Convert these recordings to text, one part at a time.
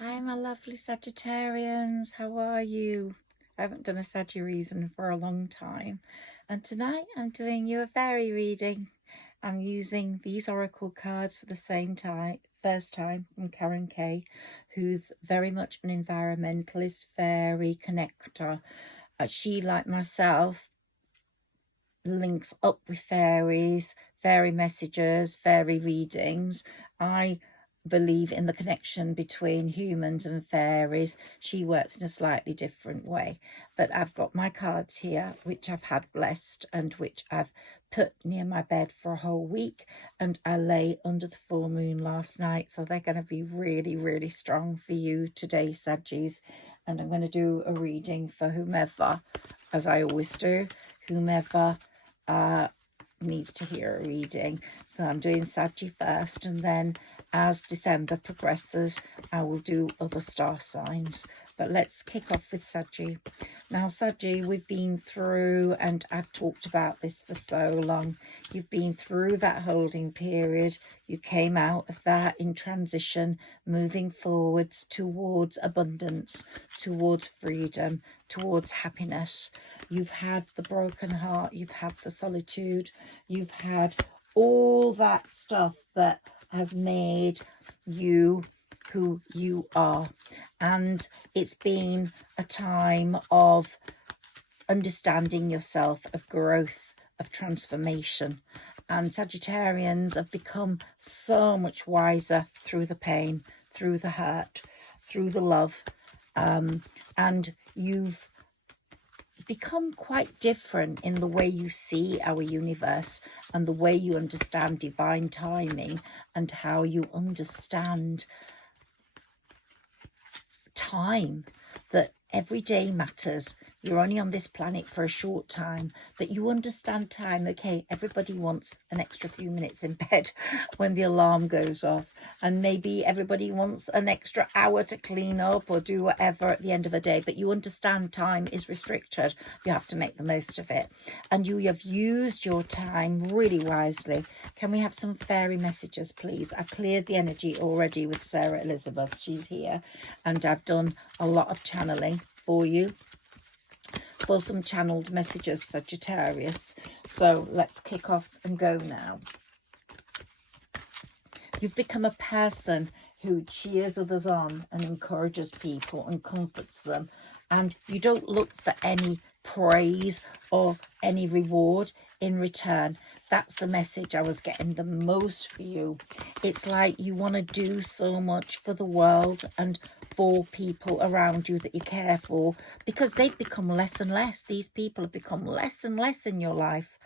Hi, my lovely Sagittarians. How are you? I haven't done a Saggi reading for a long time. And tonight I'm doing you a fairy reading. I'm using these oracle cards for the first time from Karen Kay, who's very much an environmentalist, fairy connector. She, like myself, links up with fairies, fairy messages, fairy readings. I believe in the connection between humans and fairies. She works in a slightly different way, but I've got my cards here which I've had blessed and which I've put near my bed for a whole week, and I lay under the full moon last night, so they're going to be really strong for you today, Saggis. And I'm going to do a reading for whomever, as I always do, whomever needs to hear a reading. So I'm doing Saggi first, and then as December progresses I will do other star signs. But let's kick off with Saggi. Now Saggi, we've been through, and I've talked about this for so long, you've been through that holding period. You came out of that in transition, moving forwards towards abundance, towards freedom, towards happiness. You've had the broken heart, you've had the solitude, you've had all that stuff that has made you who you are. And it's been a time of understanding yourself, of growth, of transformation. And Sagittarians have become so much wiser through the pain, through the hurt, through the love. And you've become quite different in the way you see our universe and the way you understand divine timing and how you understand time, that every day matters. You're only on this planet for a short time, that you understand time. Okay, everybody wants an extra few minutes in bed when the alarm goes off, and maybe everybody wants an extra hour to clean up or do whatever at the end of a day, but you understand time is restricted. You have to make the most of it, and you have used your time really wisely. Can we have some fairy messages, please? I've cleared the energy already with Sarah Elizabeth. She's here, and I've done a lot of channeling for you, for some channeled messages, Sagittarius. So let's kick off and go now. You've become a person who cheers others on and encourages people and comforts them, and you don't look for any praise or any reward in return. That's the message I was getting the most for you. It's like you want to do so much for the world and for people around you that you care for, because they've become less and less. These people have become less and less in your life.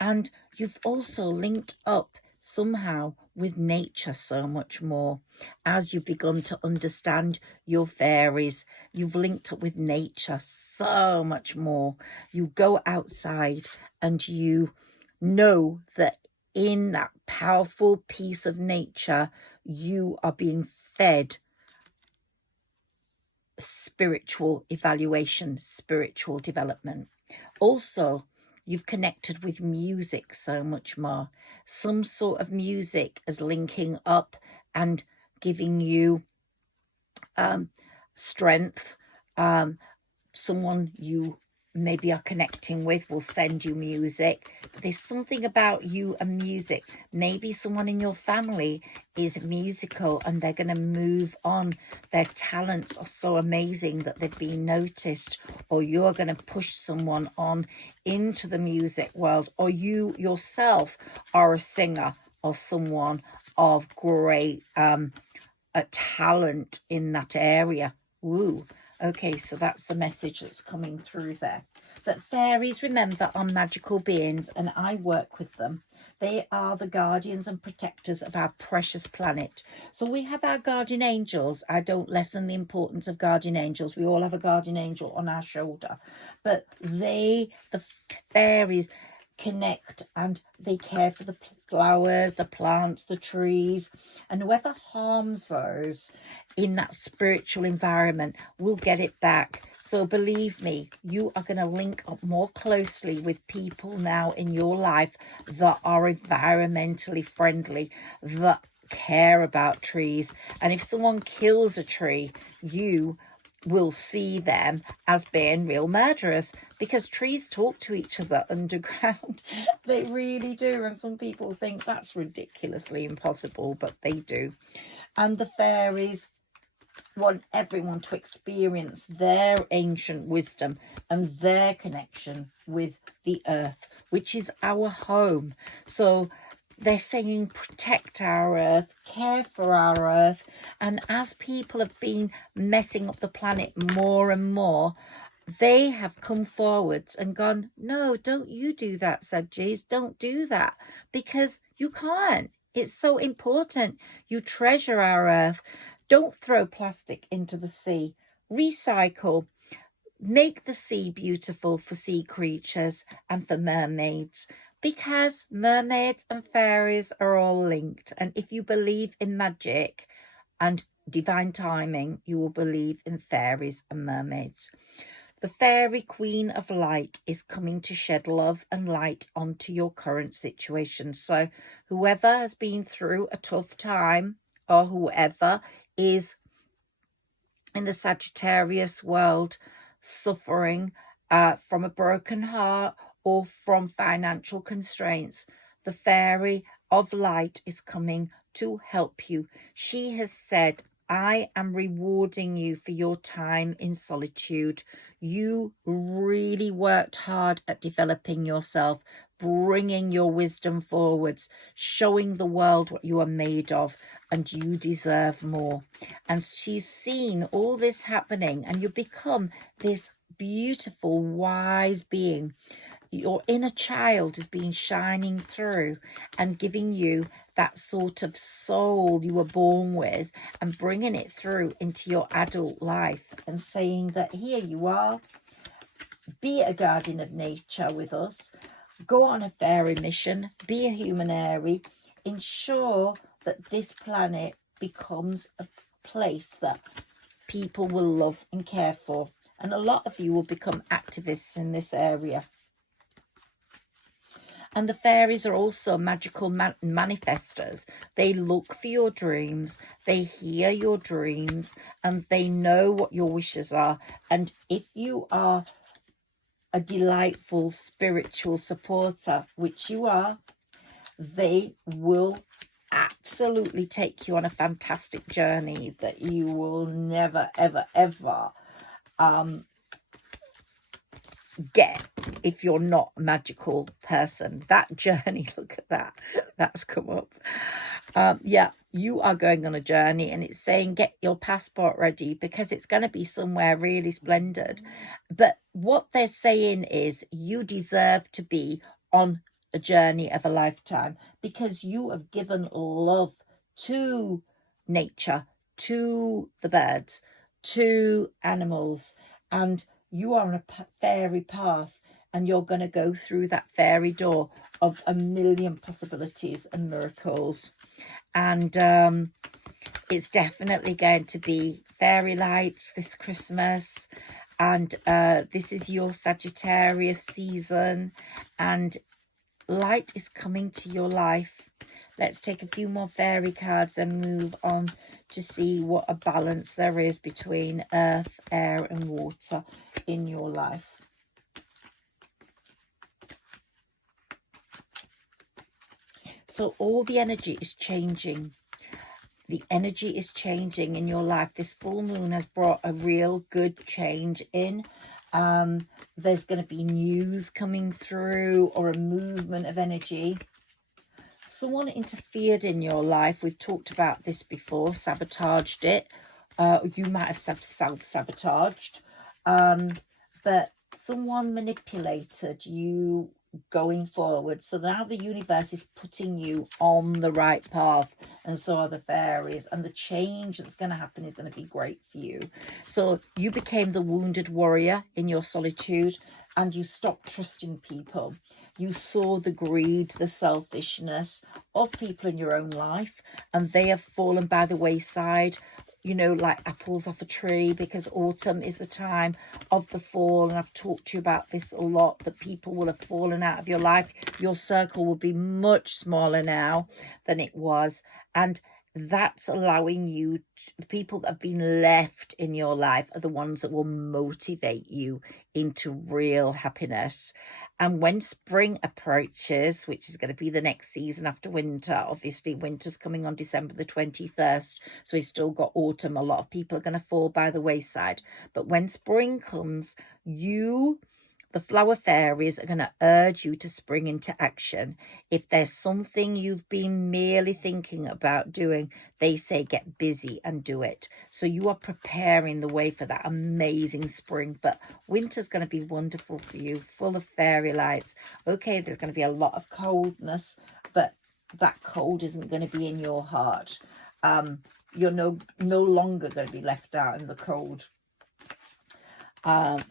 And you've also linked up somehow with nature so much more. As you've begun to understand your fairies, you've linked up with nature so much more. You go outside and you know that in that powerful piece of nature you are being fed spiritual evaluation, spiritual development. Also, you've connected with music so much more. Some sort of music is linking up and giving you strength. Someone you maybe are connecting with will send you music. But there's something about you and music. Maybe someone in your family is musical and they're going to move on. Their talents are so amazing that they've been noticed, or you're going to push someone on into the music world, or you yourself are a singer or someone of great a talent in that area. Woo. Okay, so that's the message that's coming through there. But fairies, remember, are magical beings, and I work with them. They are the guardians and protectors of our precious planet. So we have our guardian angels. I don't lessen the importance of guardian angels. We all have a guardian angel on our shoulder. But the fairies, connect and they care for the flowers, the plants, the trees, and whoever harms those in that spiritual environment will get it back. So believe me, you are going to link up more closely with people now in your life that are environmentally friendly, that care about trees. And if someone kills a tree, you will see them as being real murderers, because trees talk to each other underground. They really do. And some people think that's ridiculously impossible, but they do. And the fairies want everyone to experience their ancient wisdom and their connection with the earth, which is our home. So they're saying protect our earth, care for our earth. And as people have been messing up the planet more and more, they have come forwards and gone, no, don't you do that, Saggis, don't do that, because you can't. It's so important. You treasure our earth. Don't throw plastic into the sea. Recycle. Make the sea beautiful for sea creatures and for mermaids, because mermaids and fairies are all linked. And if you believe in magic and divine timing, you will believe in fairies and mermaids. The fairy queen of light is coming to shed love and light onto your current situation. So whoever has been through a tough time, or whoever is in the Sagittarius world suffering from a broken heart or from financial constraints, the fairy of light is coming to help you. She has said, I am rewarding you for your time in solitude. You really worked hard at developing yourself, bringing your wisdom forwards, showing the world what you are made of, and you deserve more. And she's seen all this happening, and you become this beautiful, wise being. Your inner child has been shining through and giving you that sort of soul you were born with, and bringing it through into your adult life and saying that here you are, be a guardian of nature with us, go on a fairy mission, be a Humanairy, ensure that this planet becomes a place that people will love and care for. And a lot of you will become activists in this area. And the fairies are also magical manifestors. They look for your dreams, they hear your dreams, and they know what your wishes are. And if you are a delightful spiritual supporter, which you are, they will absolutely take you on a fantastic journey that you will never, ever, ever get if you're not a magical person. That journey, look at that, that's come up. Yeah, you are going on a journey, and it's saying get your passport ready, because it's going to be somewhere really splendid. But what they're saying is you deserve to be on a journey of a lifetime, because you have given love to nature, to the birds, to animals, and you are on a fairy path, and you're going to go through that fairy door of a million possibilities and miracles. And it's definitely going to be fairy lights this Christmas. And this is your Sagittarius season, and light is coming to your life. Let's take a few more fairy cards and move on to see what a balance there is between earth, air and water in your life. So all the energy is changing. The energy is changing in your life. This full moon has brought a real good change in. There's going to be news coming through, or a movement of energy. Someone interfered in your life. We've talked about this before, sabotaged it. You might have self-sabotaged. But someone manipulated you going forward. So now the universe is putting you on the right path, and so are the fairies. And the change that's going to happen is going to be great for you. So you became the wounded warrior in your solitude, and you stopped trusting people. You saw the greed, the selfishness of people in your own life, and they have fallen by the wayside, you know, like apples off a tree, because autumn is the time of the fall. And I've talked to you about this a lot, that people will have fallen out of your life. Your circle will be much smaller now than it was. And that's allowing you, the people that have been left in your life are the ones that will motivate you into real happiness. And when spring approaches, which is going to be the next season after winter, obviously winter's coming on December the 21st, so we've still got autumn. A lot of people are going to fall by the wayside. But when spring comes, the flower fairies are going to urge you to spring into action. If there's something you've been merely thinking about doing, they say get busy and do it. So you are preparing the way for that amazing spring. But winter's going to be wonderful for you, full of fairy lights. Okay, there's going to be a lot of coldness, but that cold isn't going to be in your heart. You're no longer going to be left out in the cold.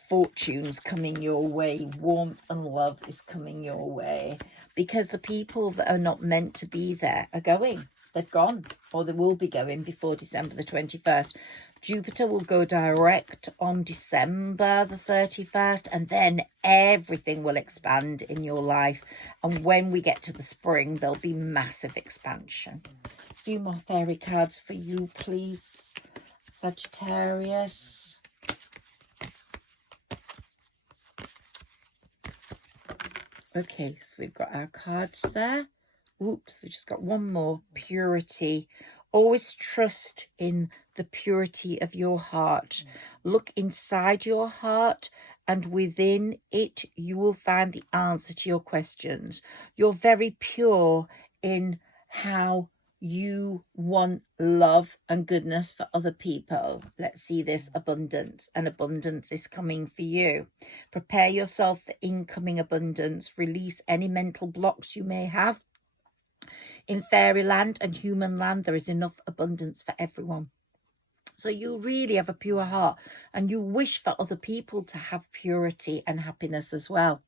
Fortunes coming your way, warmth and love is coming your way, because the people that are not meant to be there are going. They've gone, or they will be going before December the 21st. Jupiter will go direct on December the 31st, and then everything will expand in your life. And when we get to the spring, there'll be massive expansion. A few more fairy cards for you, please, Sagittarius. Okay, so we've got our cards there. Oops, we just got one more. Purity. Always trust in the purity of your heart. Look inside your heart, and within it, you will find the answer to your questions. You're very pure in how you want love and goodness for other people. Let's see this abundance, and abundance is coming for you. Prepare yourself for incoming abundance. Release any mental blocks you may have. In fairyland and human land, there is enough abundance for everyone. So you really have a pure heart, and you wish for other people to have purity and happiness as well,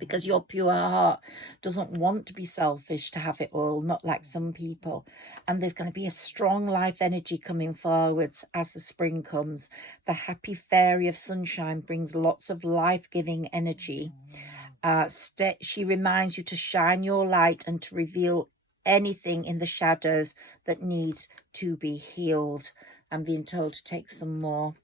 because your pure heart doesn't want to be selfish, to have it all, not like some people. And there's going to be a strong life energy coming forwards as the spring comes. The happy fairy of sunshine brings lots of life-giving energy. She reminds you to shine your light and to reveal anything in the shadows that needs to be healed. I'm being told to take some more.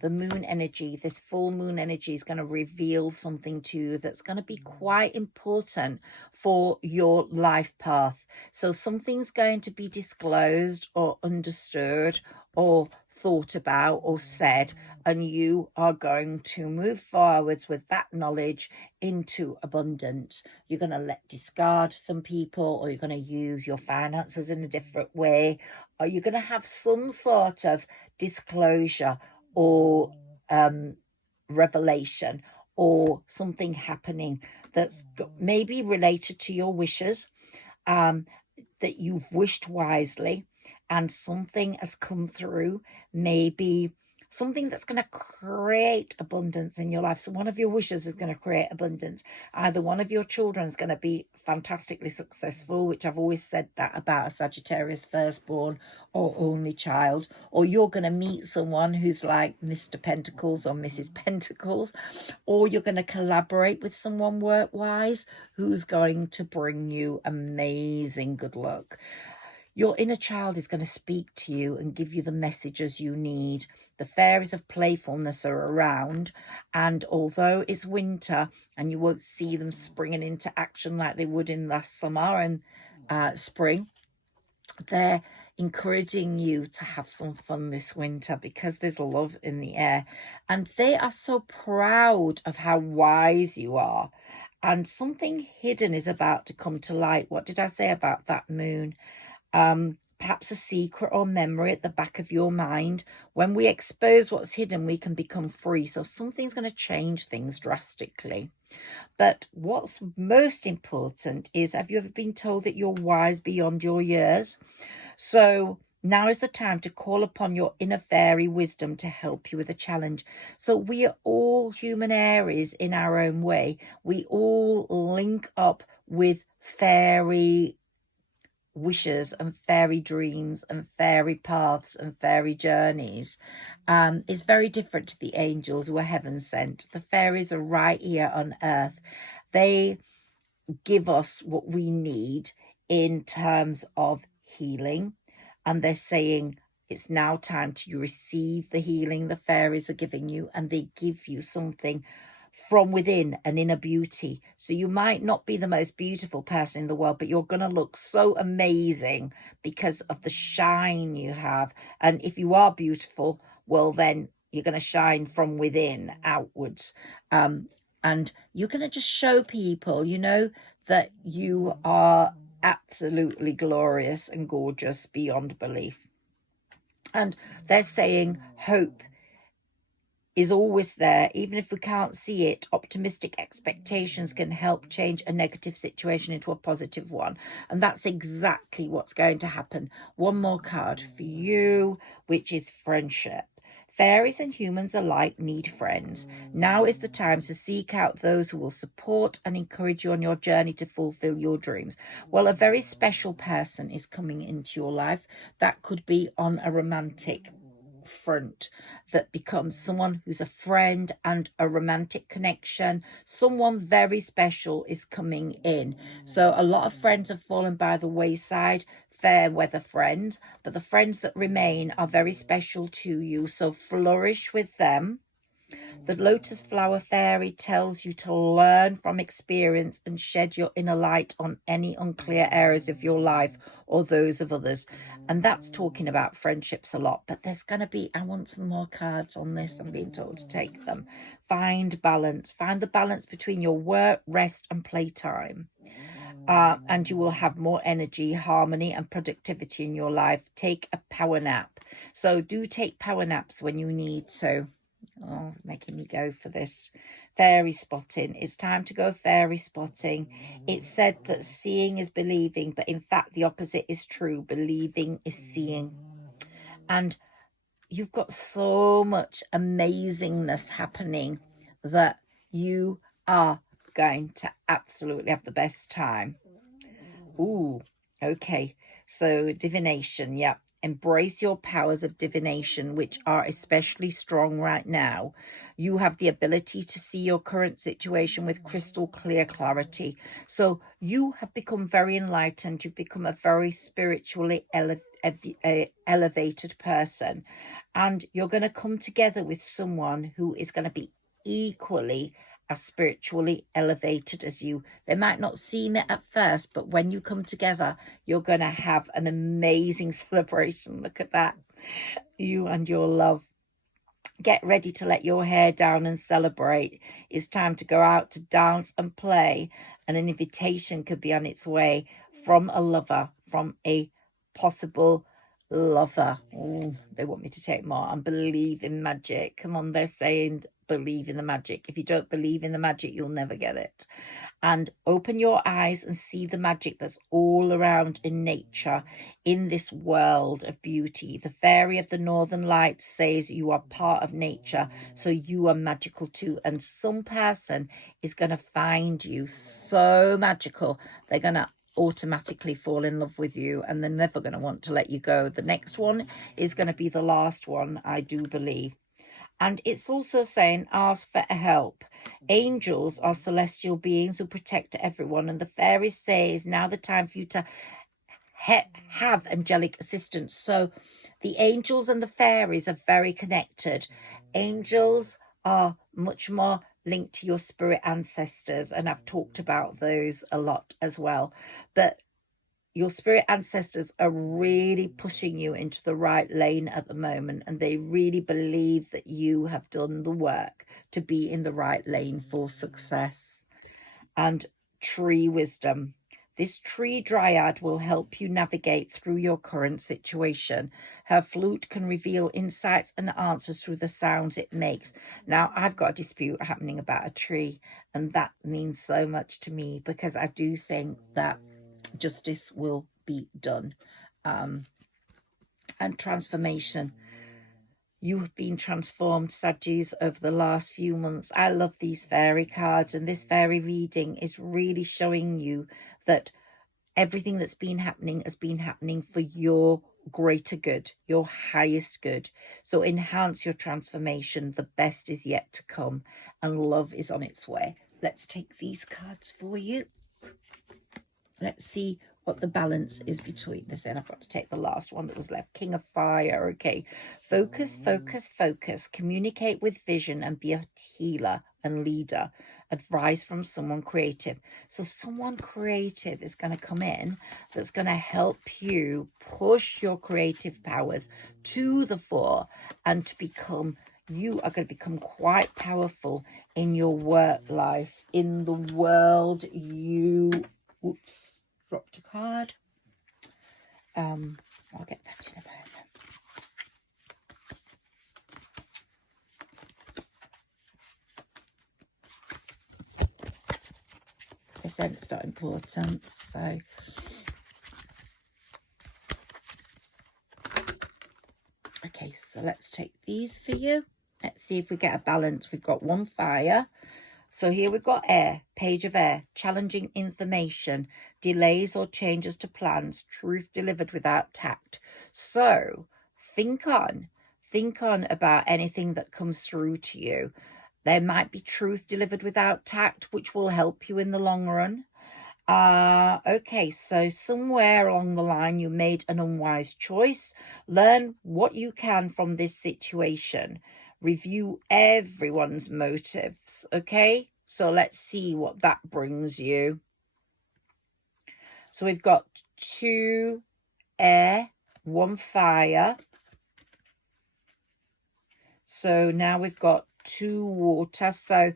The moon energy, this full moon energy, is going to reveal something to you that's going to be quite important for your life path. So something's going to be disclosed or understood or thought about or said, and you are going to move forwards with that knowledge into abundance. You're going to discard some people, or you're going to use your finances in a different way, or you're going to have some sort of disclosure or revelation, or something happening that's maybe related to your wishes, that you've wished wisely, and something has come through, maybe something that's going to create abundance in your life. So one of your wishes is going to create abundance. Either one of your children is going to be fantastically successful, which I've always said that about a Sagittarius firstborn or only child, or you're going to meet someone who's like Mr. Pentacles or Mrs. Pentacles, or you're going to collaborate with someone work-wise who's going to bring you amazing good luck. Your inner child is going to speak to you and give you the messages you need. The fairies of playfulness are around, and although it's winter and you won't see them springing into action like they would in last summer and spring, they're encouraging you to have some fun this winter, because there's love in the air, and they are so proud of how wise you are. And something hidden is about to come to light. What did I say about that moon? Perhaps a secret or memory at the back of your mind. When we expose what's hidden, we can become free. So something's going to change things drastically. But what's most important is, have you ever been told that you're wise beyond your years? So now is the time to call upon your inner fairy wisdom to help you with a challenge. So we are all Humanairies in our own way. We all link up with fairy wishes and fairy dreams and fairy paths and fairy journeys. It's very different to the angels who are heaven sent. The fairies are right here on earth. They give us what we need in terms of healing, and they're saying it's now time to receive the healing the fairies are giving you, and they give you something from within, an inner beauty. So you might not be the most beautiful person in the world, but you're going to look so amazing because of the shine you have. And if you are beautiful, well, then you're going to shine from within outwards. And you're going to just show people, you know, that you are absolutely glorious and gorgeous beyond belief. And they're saying hope is always there, even if we can't see it. Optimistic expectations can help change a negative situation into a positive one. And that's exactly what's going to happen. One more card for you, which is friendship. Fairies and humans alike need friends. Now is the time to seek out those who will support and encourage you on your journey to fulfill your dreams. Well, a very special person is coming into your life. That could be on a romantic front, that becomes someone who's a friend and a romantic connection. Someone very special is coming in. So a lot of friends have fallen by the wayside, fair weather friends, but the friends that remain are very special to you, so flourish with them. The lotus flower fairy tells you to learn from experience and shed your inner light on any unclear areas of your life or those of others. And that's talking about friendships a lot. But there's going to be, I want some more cards on this. I'm being told to take them. Find balance. Find the balance between your work, rest and playtime. And you will have more energy, harmony and productivity in your life. Take a power nap. So do take power naps when you need to. Oh, making me go for this. Fairy spotting. It's time to go fairy spotting. It's said that seeing is believing, but in fact the opposite is true. Believing is seeing. And you've got so much amazingness happening that you are going to absolutely have the best time. Ooh, okay. So divination, yeah. Embrace your powers of divination, which are especially strong right now. You have the ability to see your current situation with crystal clear clarity. So you have become very enlightened. You've become a very spiritually elevated person. And you're going to come together with someone who is going to be equally as spiritually elevated as you. They might not seem it at first, but when you come together, you're going to have an amazing celebration. Look at that. You and your love. Get ready to let your hair down and celebrate. It's time to go out to dance and play. And an invitation could be on its way from a lover, from a possible lover. Ooh, they want me to take more. And believe in magic. Come on, they're saying believe in the magic. If you don't believe in the magic, you'll never get it. And open your eyes and see the magic that's all around in nature, in this world of beauty. The fairy of the northern lights says you are part of nature, so you are magical too. And some person is going to find you so magical, they're going to automatically fall in love with you, and they're never going to want to let you go. The next one is going to be the last one, I do believe. And it's also saying ask for help. Angels are celestial beings who protect everyone, and the fairies say is now the time for you to have angelic assistance. So the angels and the fairies are very connected. Angels are much more linked to your spirit ancestors, and I've talked about those a lot as well. But your spirit ancestors are really pushing you into the right lane at the moment, and they really believe that you have done the work to be in the right lane for success. And tree wisdom. This tree dryad will help you navigate through your current situation. Her flute can reveal insights and answers through the sounds it makes. Now, I've got a dispute happening about a tree, and that means so much to me, because I do think that justice will be done. And transformation. You have been transformed, Saggis, over the last few months. I love these fairy cards, and this fairy reading is really showing you that everything that's been happening has been happening for your greater good, your highest good. So enhance your transformation. The best is yet to come, and love is on its way. Let's take these cards for you. Let's see what the balance is between this. And I've got to take the last one that was left. King of Fire. Okay. Focus, focus, focus. Communicate with vision and be a healer and leader. Advice from someone creative. So someone creative is going to come in that's going to help you push your creative powers to the fore and to become, you are going to become quite powerful in your work life, in the world. You, oops, dropped a card. I'll get that in a moment. I said it's not important, so okay, so let's take these for you. Let's see if we get a balance. We've got one fire. So here we've got air, page of air, challenging information, delays or changes to plans, truth delivered without tact. So think on about anything that comes through to you. There might be truth delivered without tact, which will help you in the long run. Okay, so somewhere along the line you made an unwise choice. Learn what you can from this situation. Review everyone's motives. Okay, so let's see what that brings you. So we've got 2 air, 1 fire. So now we've got 2 water. So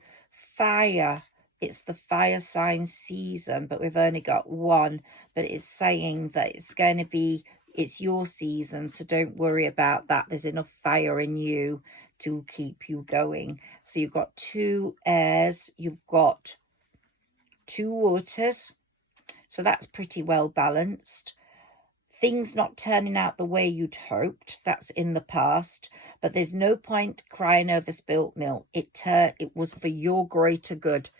fire, it's the fire sign season, but we've only got 1. But it's saying that it's going to be, it's your season, so don't worry about that. There's enough fire in you to keep you going. So you've got 2 airs, you've got 2 waters. So that's pretty well balanced. Things not turning out the way you'd hoped, that's in the past, but there's no point crying over spilt milk. It was for your greater good.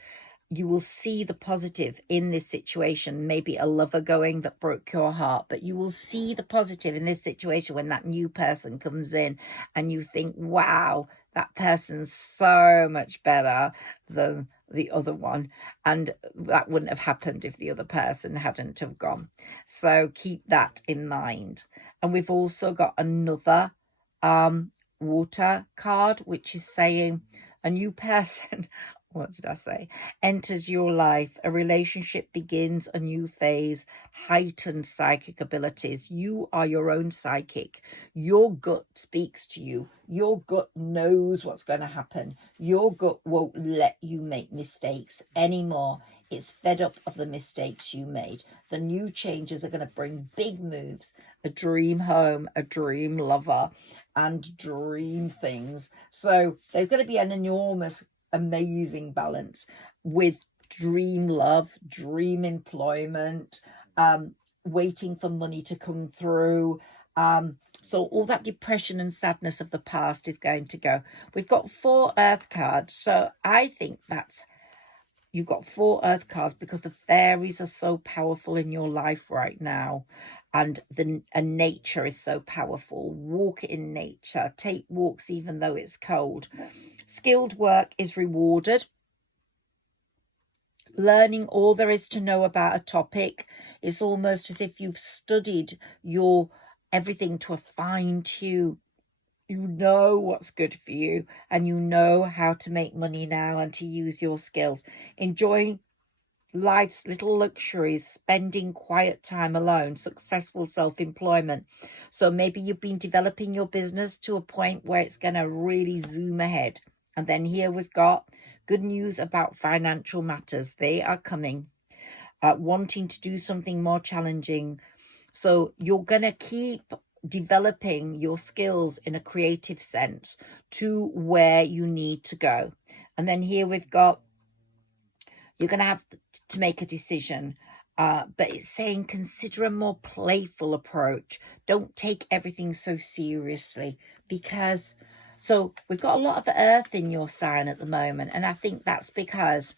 You will see the positive in this situation. Maybe a lover going that broke your heart, but you will see the positive in this situation when that new person comes in and you think, wow, that person's so much better than the other one, and that wouldn't have happened if the other person hadn't have gone. So keep that in mind. And we've also got another water card, which is saying a new person what did I say? Enters your life. A relationship begins a new phase. Heightened psychic abilities. You are your own psychic. Your gut speaks to you. Your gut knows what's going to happen. Your gut won't let you make mistakes anymore. It's fed up of the mistakes you made. The new changes are going to bring big moves. A dream home, a dream lover, and dream things. So there's going to be an enormous amazing balance with dream love, dream employment, waiting for money to come through. So all that depression and sadness of the past is going to go. We've got 4 earth cards. So I think that's, you've got 4 earth cards because the fairies are so powerful in your life right now. And nature is so powerful. Walk in nature. Take walks even though it's cold. Skilled work is rewarded. Learning all there is to know about a topic. It's almost as if you've studied your everything to a fine tune. You know what's good for you and you know how to make money now and to use your skills. Enjoying life's little luxuries, spending quiet time alone, successful self-employment. So maybe you've been developing your business to a point where it's going to really zoom ahead. And then here we've got good news about financial matters. They are coming. Wanting to do something more challenging. So you're going to keep developing your skills in a creative sense to where you need to go. And then here we've got, you're going to have to make a decision. But it's saying consider a more playful approach. Don't take everything so seriously because... So we've got a lot of the earth in your sign at the moment. And I think that's because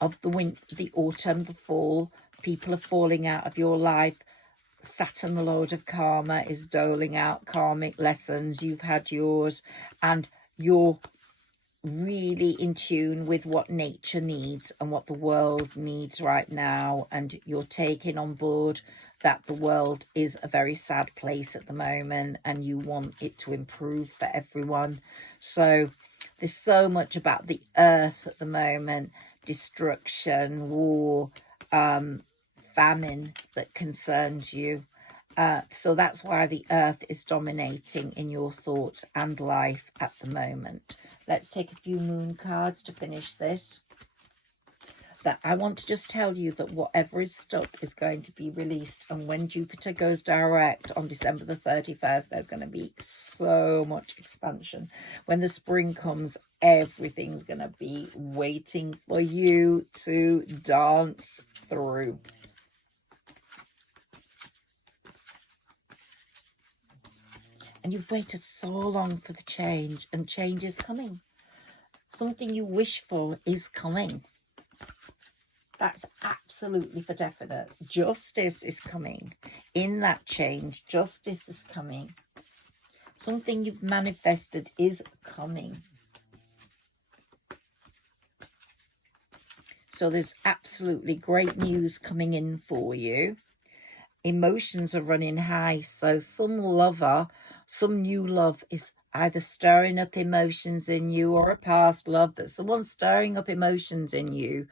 of the winter, the autumn, the fall. People are falling out of your life. Saturn, the Lord of Karma, is doling out karmic lessons. You've had yours. And you're really in tune with what nature needs and what the world needs right now. And you're taking on board that the world is a very sad place at the moment and you want it to improve for everyone. So there's so much about the earth at the moment, destruction, war, famine that concerns you. So that's why the earth is dominating in your thoughts and life at the moment. Let's take a few moon cards to finish this. But I want to just tell you that whatever is stuck is going to be released. And when Jupiter goes direct on December the 31st, there's going to be so much expansion. When the spring comes, everything's going to be waiting for you to dance through. And you've waited so long for the change, and change is coming. Something you wish for is coming. That's absolutely for definite. Justice is coming. In that change, justice is coming. Something you've manifested is coming. So there's absolutely great news coming in for you. Emotions are running high. So some lover, some new love is either stirring up emotions in you, or a past love, but someone's stirring up emotions in you.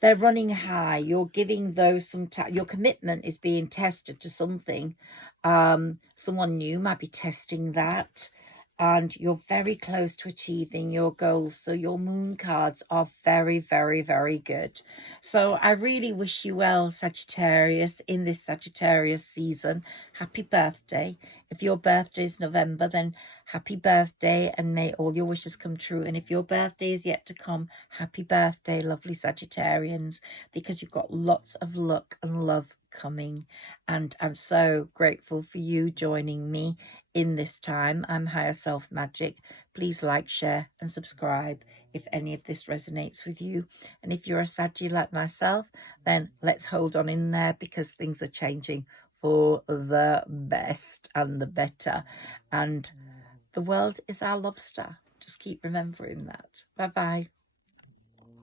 They're running high. You're giving those some time. Your commitment is being tested to something. Someone new might be testing that. And you're very close to achieving your goals. So your moon cards are very, very, very good. So I really wish you well, Sagittarius, in this Sagittarius season. Happy birthday. If your birthday is November, then happy birthday and may all your wishes come true. And if your birthday is yet to come, happy birthday, lovely Sagittarians, because you've got lots of luck and love coming. And I'm so grateful for you joining me in this time. I'm Higher Self Magic. Please like, share and subscribe if any of this resonates with you. And if you're a Saggi like myself, then let's hold on in there, because things are changing for the best and the better. And the world is our lobster. Just keep remembering that. Bye-bye.